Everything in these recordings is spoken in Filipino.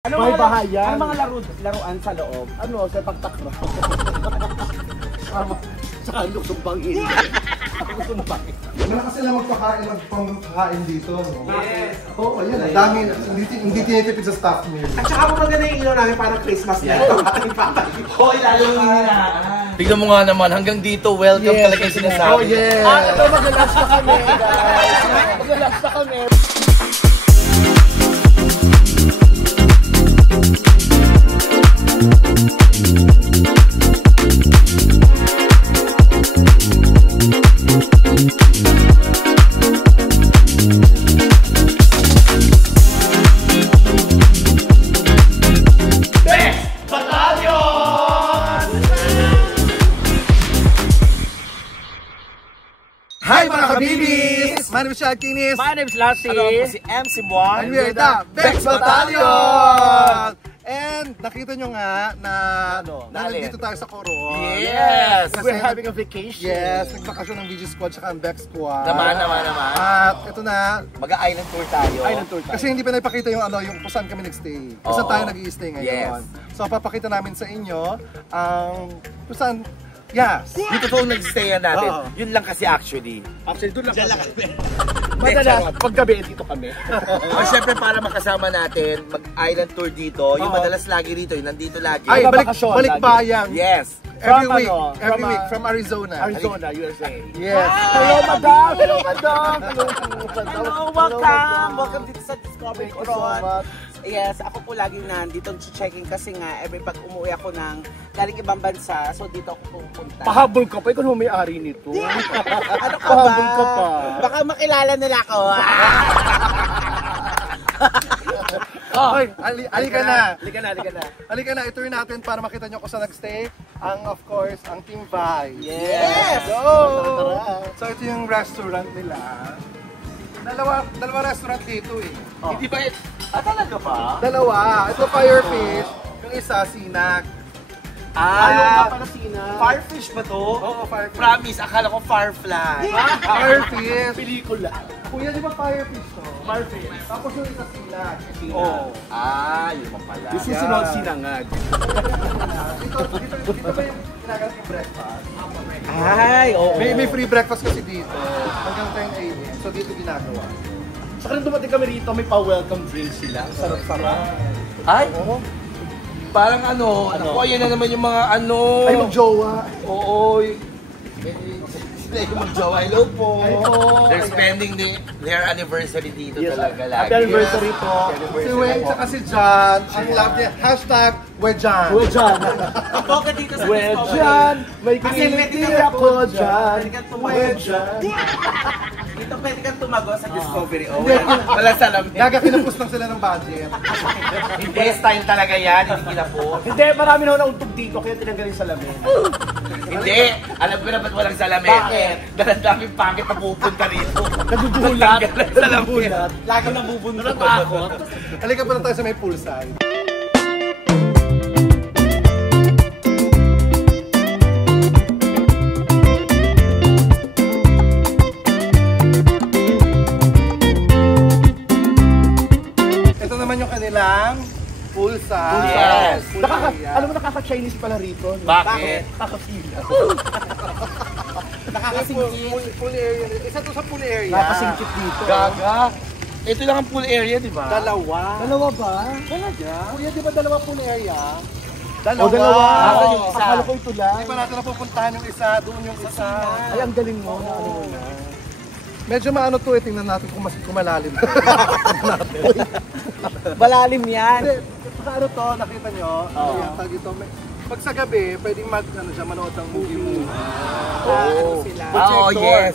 May bahayan. Ano mga laruan sa loob? Ano, sa pagtakro. Saka lusumbangin. Ako gusto mo bakit? Malakas sila magpakain dito. No? Yes. Oo, yun. Ang dami. Hindi tinitipid sa staff meal. At saka mo maganda yung ilaw namin parang Christmas light. Hoy, lalo yung hininaan. Tignan mo nga naman, hanggang dito, welcome talaga yung sinasabi. Oh, yes. Ito, mag-last na kami, guys. Mag-last na kami. Hi mga kabibis! My name is Shad Kinis. My name is Lassie. Ano ako si MC Moan. And we are the Bex Battalion! And nakita nyo nga na nandito tayo sa Coron. Yes! Kasi We're having a vacation. Yes, nagbakasyon ng VG Squad at ang Bex Squad. Naman. At ito na, Mag-island tour tayo. Island tour tayo. kasi hindi pa naipakita yung yung kung saan kami nag-stay. Kung saan Oo. tayo nag-i-stay ngayon. Yes. So papakita namin sa inyo ang kung saan, yes. Yung totoo nag-stayan natin. Oo. Yun lang kasi actually. Actually, doon lang kami. Madalas, Madalas, paggabi dito kami. O syempre para makasama natin, mag-island tour dito. Yung Oo. madalas lagi rito, yung nandito lagi. Ay, Mga balik bakasyon lagi. bayan. Yes. Every From week, ano? every From, week from Arizona. Arizona, USA. Yes. Hello, madam! Hello, madam! Hello, Hello, welcome! Welcome dito sa Discovery Thank you so Coron. much. Yes, ako po laging nandito checking kasi nga every pag umuwi ako ng galing ibang bansa, so dito ako pupunta. Pahabol ka pa, ikaw naman may-ari nito. Ano ka ba? Pahabol ka pa. Baka makilala nila ako. Hoy, halika na. Halika na. I-tour natin para makita nyo kung saan nag-stay. Ang, of course, ang Team Vibe. Yes! Go! So, ito yung restaurant nila. Dalawa restaurant dito eh. Hindi ba? Talaga ba? Dalawa. Ito Firefish. Yung isa, Sinak. Firefish ba to? Oo, Firefish. Promise, akala ko firefly. Firefish. Pelikula. Kuya, di ba Firefish to? Firefish. Tapos yung isa, Sinak. Oh. Yun pa pala. Yung susunod, sinangag. Dito ba yung ginagamit yung breakfast? Ay, oo. May free breakfast kasi dito. Hanggang 10 a.m. So, dito ginagawa. Saka nung dumating kami rito, may pa-welcome drink sila. Sarap-sarap. Ay? Parang ano, ako yan na naman yung mga ano. Ay, mag-jowa. Oo. Sila yung mag-jowa. Hello po. They're spending their anniversary dito talaga lagi. Happy anniversary po. Si Weng tsaka si John, ang love niya, hashtag Wejan. Wejan. Ang bongga dito sa Wejan. May Kasi pwede kiliti kang ako dyan. Pwede kang tumago. Wejan. Dito pwede kang tumago sa Discovery. Oh, wala salamin. Gaga, kinapos lang sila ng budget. Hindi, style talaga yan. Hindi kinapos. Hindi, marami na nauntog dito, kaya tinanggalin sa lamin. Hindi. Alam ko na ba't walang salamin. Bakit? Dahil ang daming pangit na pupunta rito. Nagugulat. Salamin. Lagi nang bubunod. Natakot. Halika pa na tayo sa may poolside. Ito naman yung kanilang poolside. Yes. Pool area. Alam mo, nakaka-Chinese pala rito. No? Bakit? Nakakasila. Pool area. Isa to sa pool area. Nakakasingkit dito. Gaga. Ito lang ang pool area, di ba? Dalawa. Dalawa ba? Talaga? Kuya, di ba dalawa pool area? O, dalawa. Asan yung isa? Akala ko ito lang. Hindi pa natin napupuntahan yung isa, doon yung isa. Ay, ang galing mo. Na ano mo na. Medyo maano to eh, tingnan natin kung mas kumalalim. Malalim yan. Hindi, saka ano to, nakita nyo? Ayan, tag ito. Pag sa gabi, pwedeng manood ng movie. Ano sila? Oo, yes.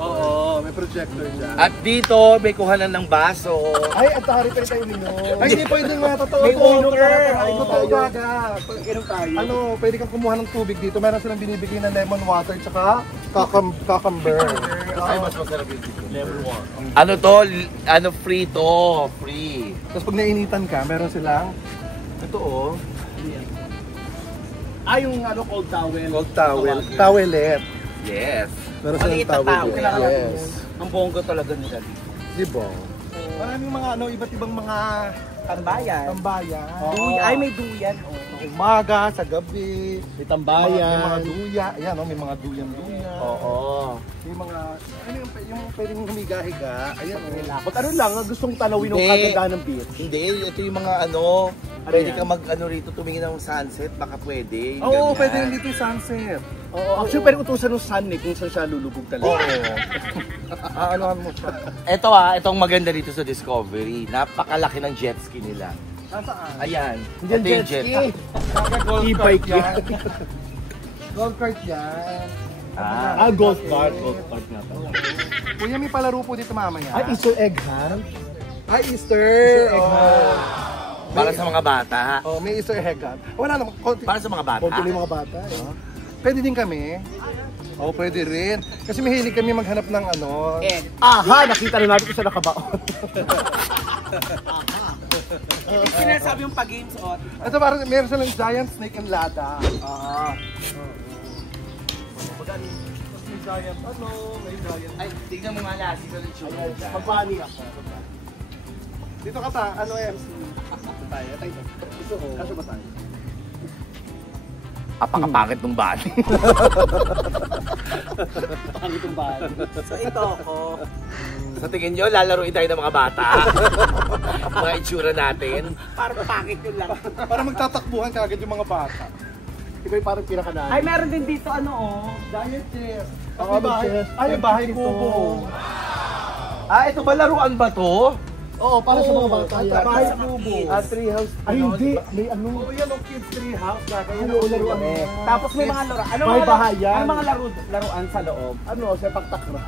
Oo, may projector dyan. At dito, may kuhanan ng baso. Ay, ang tahari pa rin tayo minom. Ay, hindi pwede nga, totoo May to. water. Ay, Oo. totoo gaga. Inom tayo. Ano, pwede kang kumuha ng tubig dito. Meron silang binibigay na lemon water tsaka cucumber. Ay, mas masarap yung dito. Ano to? Ano free to? Free. Tapos pag nainitan ka, meron silang ito oh, Yung ano, cold towel. gold towel, towelet. Yes. Meron Maliit silang na towel. towel. Yes. Ang bongga talaga nila dito. Di ba? Maraming mga iba't ibang mga Tambayan. tambayan. Duyan. Ay, may duyan. Oh. Sa umaga, sa gabi. May May tambayan. mga duya. Ayan, may mga duyan-duyan. Oo. May mga, yung pwedeng humiga-higa. Ayan, Ba't ano lang, gustong tanawin ng Hindi. kagandahan ng beach? Hindi, ito yung mga pwede yan? ka rito tumingin ng sunset, baka pwede. Oo, ganyan. pwede rin dito yung sunset. Oo. Actually, pwede utusan ng sun kung saan siya lulubog talaga. Oo. Aanohan mo siya. Itong maganda dito sa Discovery, napakalaki ng jet ski nila. Nasaan? Ayan. Hindi yan Ito yung jet ski. Gold E-bike cart yan. Gold cart yan. Golf cart. Golf cart nga pala. Kuya, may palaro po dito mamaya. Ay, Easter egg hunt? Ay, Easter! egg Para sa mga bata. Oh, may Easter egg hunt. Wala naman. Para sa mga bata. Konti yung mga bata eh. Pwede din kami. Oo, pwede rin. Kasi mahilig kami maghanap ng Aha! Nakita na natin kung saan nakabaon. Sinasabi yung pag-games on. Ito parang meron silang giant snake and ladder. May giant may giant. Ay, tignan mo nga lasi sa lechon. Pagpani ako. Dito ka ta, MC? Tayo. Ito ko. Kaso ba tayo? Apakapangit ng bali. Pangit yung bahay. So ito ako. Sa tingin nyo, lalaroin tayo ng mga bata. Mga itsura natin. Parang pangit yun lang. Para magtatakbuhan kagad yung mga bata. Ikaw yung parang pinakanaan. Ay, meron din dito Giant chess. Oo, may chess. Ay, may bahay Ito. kubo. Ito ba laruan ba to? Oo, para sa mga bata yan. Bahay Sa kubo. kids. Tree house. Ay, hindi. May ano. Oo, yan ang kids tree house. Gagawin Ano, laruan mo. Tapos may mga laruan. Ano May bahayan. Ano mga laruan sa loob? Ano, sepak takraw.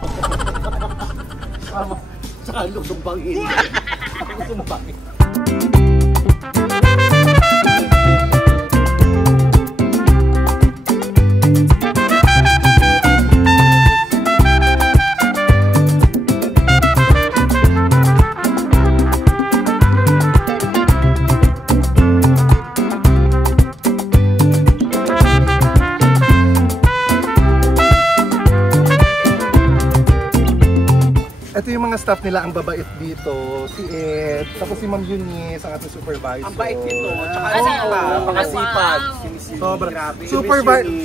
Saka lusumbangin. Lusumbangin. Ito yung mga staff nila, ang babait dito. Si Ed, tapos si Ma'am Eunice, ang ating supervisor. Ang bait nito. Tsaka Napakasipag. Sobra. Grabe.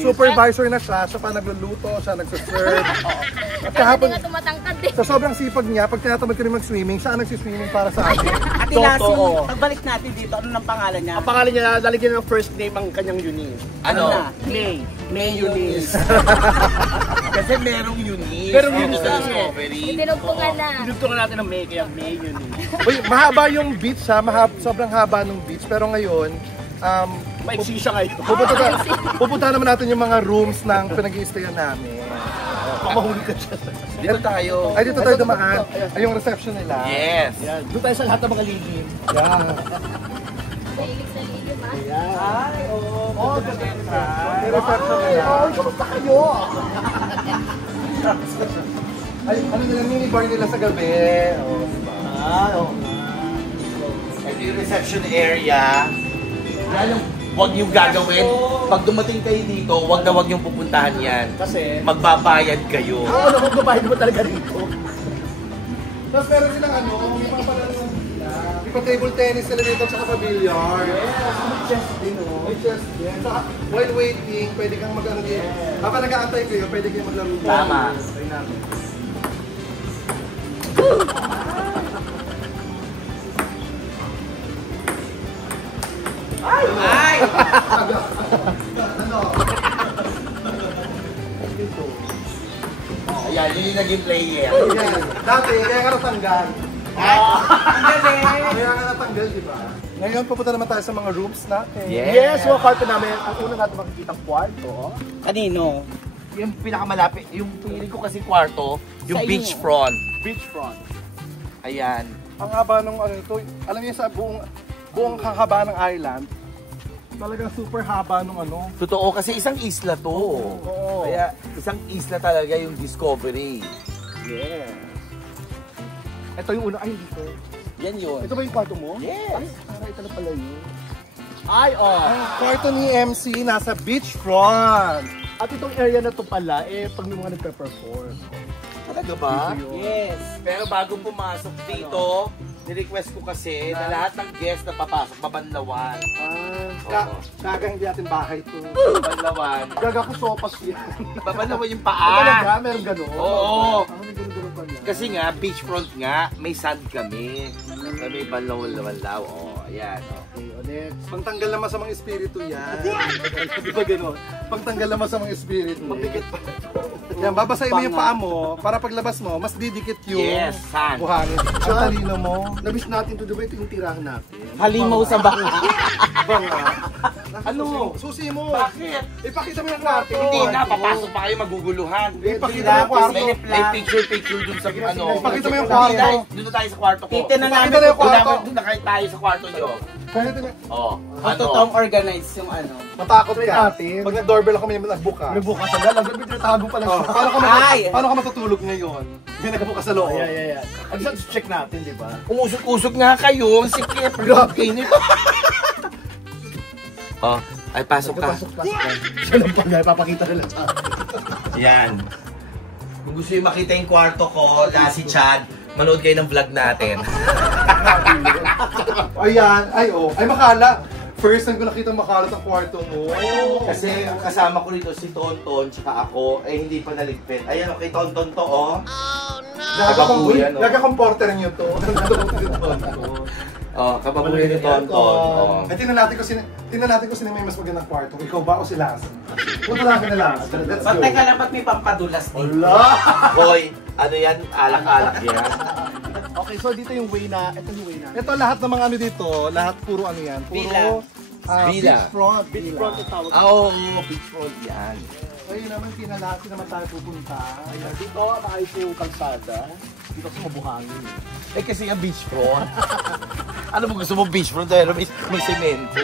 Supervisor na siya pa nagluluto, siya nagsaserve. At Kaya kahapon, nga tumatangkad eh. sa sobrang sipag niya, pag tinatamad kami mag-swimming, siya ang nagsiswimming para sa amin. Ate Lassie, pagbalik natin dito, ano nang pangalan niya? Ang pangalan niya, lalagyan ng first name ang kanyang Eunice. Ano? na? May. May Eunice. Kasi merong unique. Merong unique sa na Discovery. Tinugtungan na. Pinugtungan natin ng May, kaya May Eunice. Uy, mahaba yung beach ha, sobrang haba ng beach. Pero ngayon, Maiksi siya ngayon. pupunta naman natin yung mga rooms ng pinag-i-stayan namin. Pamahuli ka siya. Dito tayo. Ay, dito tayo dumaan. Ay, yung reception nila. Yes. Yan. Doon tayo sa lahat ng mga lilin. Yeah. Mahilig sa lilim ah. Ay, oo. Yung reception nila. Ay, kamusta kayo? Ay, ano nila, minibar nila sa gabi. Oh, diba? Ito yung reception area. Yan yung huwag niyong gagawin. Pag dumating kayo dito, huwag niyong pupuntahan yan. Kasi, Magbabayad kayo. ano, magbabayad naman talaga rito. Tapos meron silang may papalaro nila. May pa-table tennis sila dito sa pa-billiard. May chess din, oh. May chess din. Saka, while waiting, pwede kang mag-ano din. Habang nag-aantay kayo, pwede kayo maglaro din. Tama. Try namin. Ay! Ayan, yun yung naging player. Ayan. Dati, kaya ka natanggal. Ang galing! Kaya ka natanggal, di ba? Ngayon, pupunta naman tayo sa mga rooms natin. Yes, mga kwarto namin. Ang una natin makikitang kwarto. Kanino? Yung pinakamalapit, yung piling ko kasi kwarto, yung Sa inyo. beachfront. Beachfront. Ayan. Ang haba nung ito, alam niyo sa buong haba ng island, talagang super haba nung Totoo, kasi isang isla to. Oo. Kaya isang isla talaga yung Discovery. Yes. Ito yung una. Ay, dito. Yan yun. Ito ba yung kwarto mo? Yes. Ay, para ito na pala yun. Ay, Ang kwarto ni MC nasa beachfront. At itong area na to pala, pag may mga nagpe-perform. Talaga ba? Yes. Pero bago pumasok dito, Nirequest ko kasi na lahat ng guests na papasok, babanlawan. Gaga hindi natin bahay to. Babanlawan. Gaga ko sopas yan. Babanlawan yung Talaga, paa. meron gano'n. Oo. May gano'n pala. Kasi nga, beachfront nga, may sand kami. May banlaw-law. Oh, ayan. Okay, ulit. Pangtanggal ng masamang espiritu yan. Di ba gano'n? Pangtanggal ng masamang espiritu. Magdikit pa. Yan, babasahin mo yung paa mo para paglabas mo, mas didikit yung Yes, sand. buhangin. Ang talino mo. Nabis natin to, di ba ito yung tirahan natin? Halimaw sa baka. Ano? Susi mo. Bakit? Ipakita mo yung kwarto. Hindi na, papasok pa kayo maguguluhan. Ipakita mo yung kwarto. May picture dun sa ano. Ipakita mo yung kwarto. Doon na tayo sa kwarto ko. Titignan namin Ipakita mo yung kwarto. Doon na kayo tayo sa kwarto nyo. Pakita mo. Oh, Kung totoong organized yung ano. Matakot ka. natin. Pag nag-doorbell ako, may nagbukas. May bukas ang lalang. May tinatago pa lang. Ay! Paano ka matutulog ngayon? May nagbukas sa loob. Ayan. Ang isang check natin, di ba? Umusok-usok nga kayo. Ang sikip. Grabe nito. Oh, ay pasok ka. Pasok. Siya lang pala, ipapakita nila sa atin. Yan. Kung gusto yung makita yung kwarto ko, si Chad, manood kayo ng vlog natin. Ayan. Ay, oh. Ay, makala. First time ko nakita makalat ang kwarto mo. Kasi ang kasama ko rito si Tonton, tsaka ako, hindi pa naligpit. Ayan, okay, Tonton to, oh. Kababuyan, oh. Nagka-comporter niyo to. Oh, kababuyan ni Tonton. Oh. Ay, tingnan natin kung sino may mas magandang kwarto. Ikaw ba o si Lassie? Punta natin na lang. Let's go. Pantay ka lang, ba't may pampadulas din? Hoy, ano yan? Alak-alak yan. Okay, so dito yung way na, ito yung way na. Ito lahat ng mga ano dito, lahat puro ano yan. Puro Villa. beachfront. Beachfront ang tawag. Oo, beachfront yan. Ayun naman, kinalaki naman tayo pupunta. Ayan, dito, maayos yung kalsada. Dito kasi mabuhangin. Eh kasi nga beachfront. Ano mo gusto mo beachfront? Pero may semento.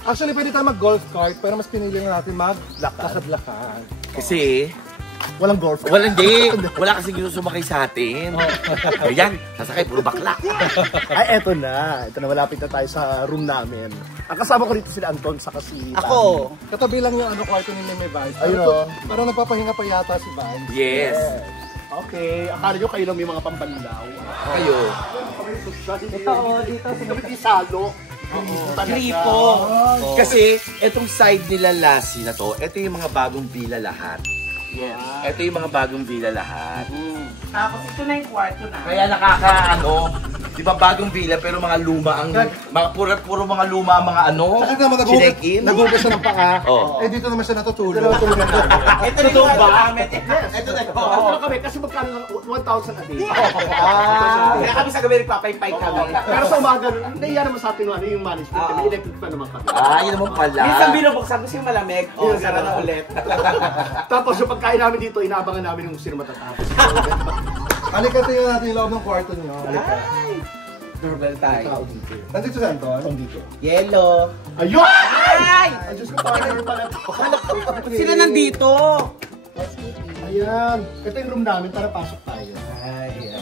Actually, pwede tayo mag-golf cart, pero mas pinili natin mag-lakad-lakad. Kasi, Walang golf. wala kasi gusto sumakay sa atin. Ayan, sasakay, puro bakla. Ay, eto na. Ito na, malapit na tayo sa room namin. Ang kasama ko dito sila Anton sa kasi Ako! Katabi lang yung ano, kwarto ni Meme Vibes. Ayun, Pero oh. parang nagpapahinga pa yata si Vibes. Yes. Okay, akala nyo kayo lang may mga pambanlaw. Kayo. Ito, dito sa Gabi Salo. Gripo! Kasi, etong side nila Lassie na to, ito yung mga bagong villa lahat. Yes. Ito yung mga bagong villa lahat. Tapos ito na yung kwarto na. Kaya nakakaano, di ba bagong villa pero mga luma ang, puro mga luma ang mga ano, Saka naman chinek-in. nagugas siya ng paa. Oh. Eh dito naman siya natutulog. Ito na yung kwarto namin. Ito na Oo, ano kami, kasi magkano lang 1,000 a day. Kaya kami sa gabi nagpapaypay kami. Pero sa umaga, nahiya naman sa atin ano yung management. Kami electric pa naman kami. Yun naman pala. Minsan binubuksan ko siya malamig. Oh, sara na ulit. Tapos yung pagkain namin dito, inaabangan namin yung sino matatapos. Halika, tingnan natin yung loob ng kwarto niyo. Halika. Ay! Doorbell tayo. Nandito si Anton? Dito. Yellow. Ayun! Ay! Ay, Diyos ko, partner pala to. Sila nandito. Ayan. Ito yung room namin, tara pasok tayo. Ay,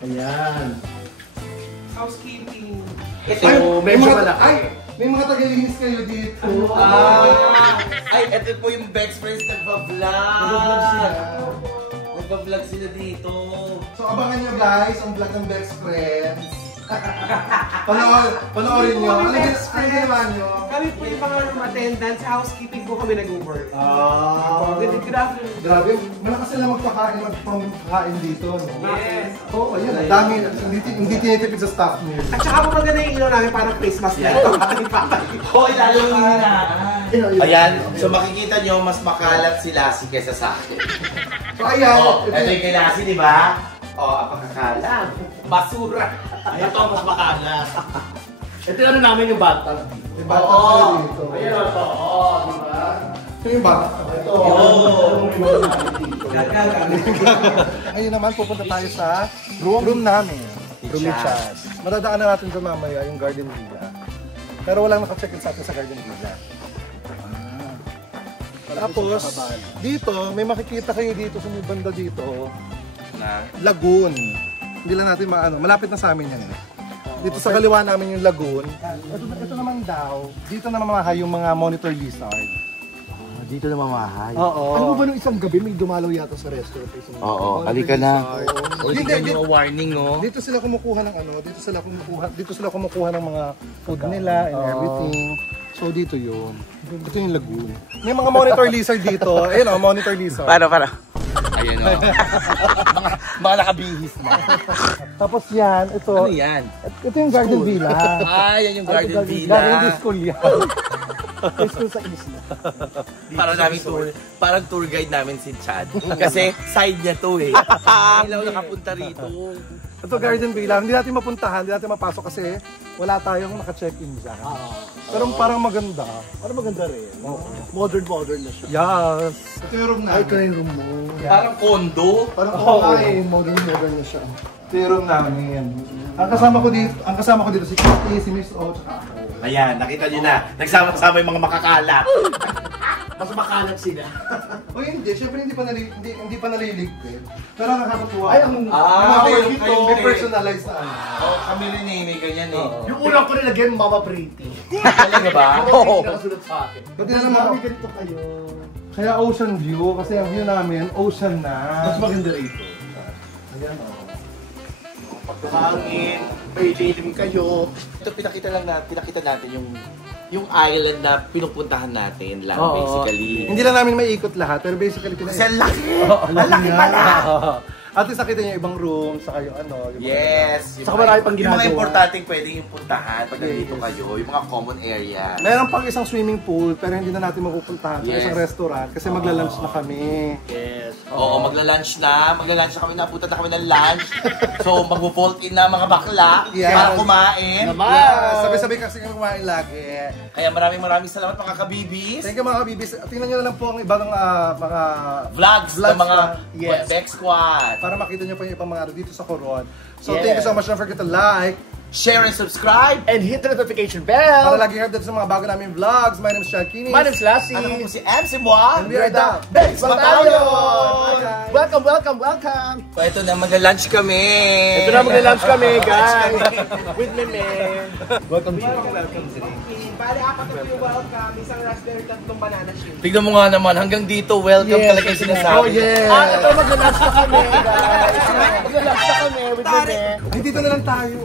Ayan. housekeeping. So, medyo malaki. Ay, may mga tagalinis kayo dito. Ay, ito po yung best friends nagpa-vlog. Nagpa-vlog sila dito. So abangan nyo guys, ang vlog ng Best Friends. Panoorin nyo. Ano ginawa nyo? Kami po yung mga room attendants, housekeeping po kami nag-work. Good afternoon. Grabe, malakas sila magpakain dito, no? Yes. Oo, ayun. Ang dami, hindi tinitipid sa staff nyo. At saka po maganda yung ilaw namin parang Christmas light. Hoy, lalo yung na. Ayan, so makikita nyo, mas makalat si Lassie kesa sa akin. So ayan, Ito yung kay Lassie, di ba? Apakakalat. Basura. Ito, mas makaangas. Ito yung ano namin yung bathtub. may batang sila dito. Ayan ito. Oo, di ba? Ito yung batang. Ito. Ngayon naman, pupunta tayo sa room namin. Room ni Chaz. Madadaanan natin doon mamaya yung Garden Villa. Pero walang naka-check-in sa atin sa Garden Villa. Tapos, dito, may makikita kayo dito sa may banda dito. Na? Lagoon. Hindi lang natin maano. Malapit na sa amin yan. Dito sa kaliwa namin yung lagoon. Ito naman daw. Dito na mamahay yung mga monitor lizard. Dito na mamahay. Oo. Alam mo ba nung isang gabi may dumalaw yata sa restaurant? Oo, halika na. Hindi, Hindi, mga warning, oh. Dito sila kumukuha ng ano, dito sila kumukuha ng mga food nila and everything. So dito yun. Ito yung lagoon. May mga monitor lizard dito. Ayun oh, monitor lizard. Para. Ayan, oh. mga nakabihis na. Tapos yan, ito. Ano yan? Ito yung garden villa. Yan yung garden villa. Garden school yan. School sa isla. Parang tour guide namin si Chad. Kasi side niya to eh. Ilaw nakapunta rito. Ito garden villa. Hindi natin mapuntahan, hindi natin mapasok kasi wala tayong naka-check-in dyan. Pero parang maganda. Parang maganda rin. Modern na siya. Yes. Ito yung room Ay, ito namin. yung room mo. Parang condo. Parang Modern na siya. Ito yung room namin. Ang kasama ko dito si Kitty, si Miss O, tsaka ako. Ayan, nakita niyo na. Nagsama-sama yung mga makakalat. Mas makalat sila. O hindi, syempre hindi pa naliligpit. Pero nakakatuwa. Ay, ang ito, may personalized na ano. Oh, kami rin eh, may ganyan eh. yung unang ko nilagyan, Mama Pretty. Talaga ba? Oo. Nakasunod sa akin. Pati na naman, ganito kayo. kaya ocean view, kasi ang view namin, ocean na. Mas maganda rito. Ayan o. Hangin, may lilim kayo. Ito pinakita natin yung island na pinupuntahan natin lang basically. Hindi lang namin may ikot lahat, pero basically Kasi ang laki! ang laki pala! At least nakita niyo yung ibang room, saka yung ano. Yung Yes! Saka marami pang Yung mga ginagawa. importanteng pwedeng yung puntahan pag nandito kayo, yung mga common area. Meron pang isang swimming pool, pero hindi na natin mapupuntahan sa Yes. isang restaurant kasi magla-lunch na kami. Yes. Oo, magla-lunch na kami, napunta na kami ng lunch. So, magvo-vault in na mga bakla Yes. para kumain. Yeah, sabay-sabay kasi kami kumain lagi. Kaya maraming salamat mga kabibis. Thank you mga kabibis. Tingnan nyo na lang po ang ibang mga Vlogs ng mga Yes. Beck Squad. para makita nyo po yung ibang mga ano dito sa Coron. So Yes. thank you so much. Don't forget to like Share and subscribe. And hit the notification para bell. lagi updated sa mga bago namin vlogs. My name is Shakini. My name's Lassie. Ano po si MC Moa? And we are the Bex Batalyon! Batalyon! Welcome! So, ito na, magla-lunch kami. Ito na magla-lunch kami, guys. With Meme. Welcome. Bali, apat na yung welcome. Isang raspberry, tatlong banana shake. Tignan mo nga naman, hanggang dito, welcome talaga yung sinasabi. Oh yeah! Ito magla-lunch na kami, guys. Magla-lunch na kami with Meme. Ay, dito na lang tayo.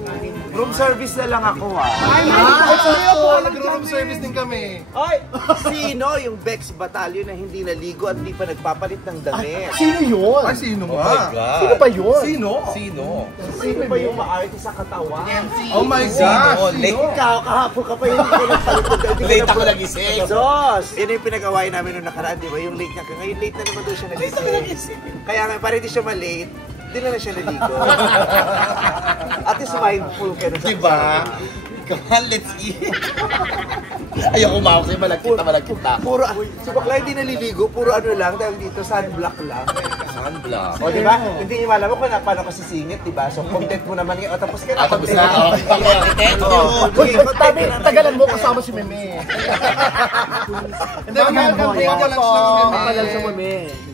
Room service na lang ako Nag-room service din kami. Ay, sino yung Bex Batalyon na hindi naligo at hindi pa nagpapalit ng damit? Sino yun? Ay, sino Oh my nga? God. Sino pa yun? Sino? Sino? Sino ba yung maarte sa katawan? Oh my Sino? gosh! Late Sino? Ikaw, kahapon ka pa hindi ka nagpalit ng damit. Late ako nagising. Diyos! Yun yung pinag-awayan namin nung nakaraan, di ba? Yung late na ka. Ngayon late na naman doon siya nagising. Kaya nga, para hindi siya malate, hindi na siya naligo. At least mindful ka na sa Diba? Come on, let's eat. Ayoko umawak sa'yo, malagkit na. Puro, si bakla hindi naliligo, puro ano lang, dahil dito, sunblock lang. Sunblock. O, di ba? Hindi niyo malaman kung paano kasi singit, di ba? So, content mo naman ngayon. O, tapos ka na. Tapos na, Uy, tagalan mo kasama si Meme. Hindi, mag-lunch lang kami. Makalan sa Meme.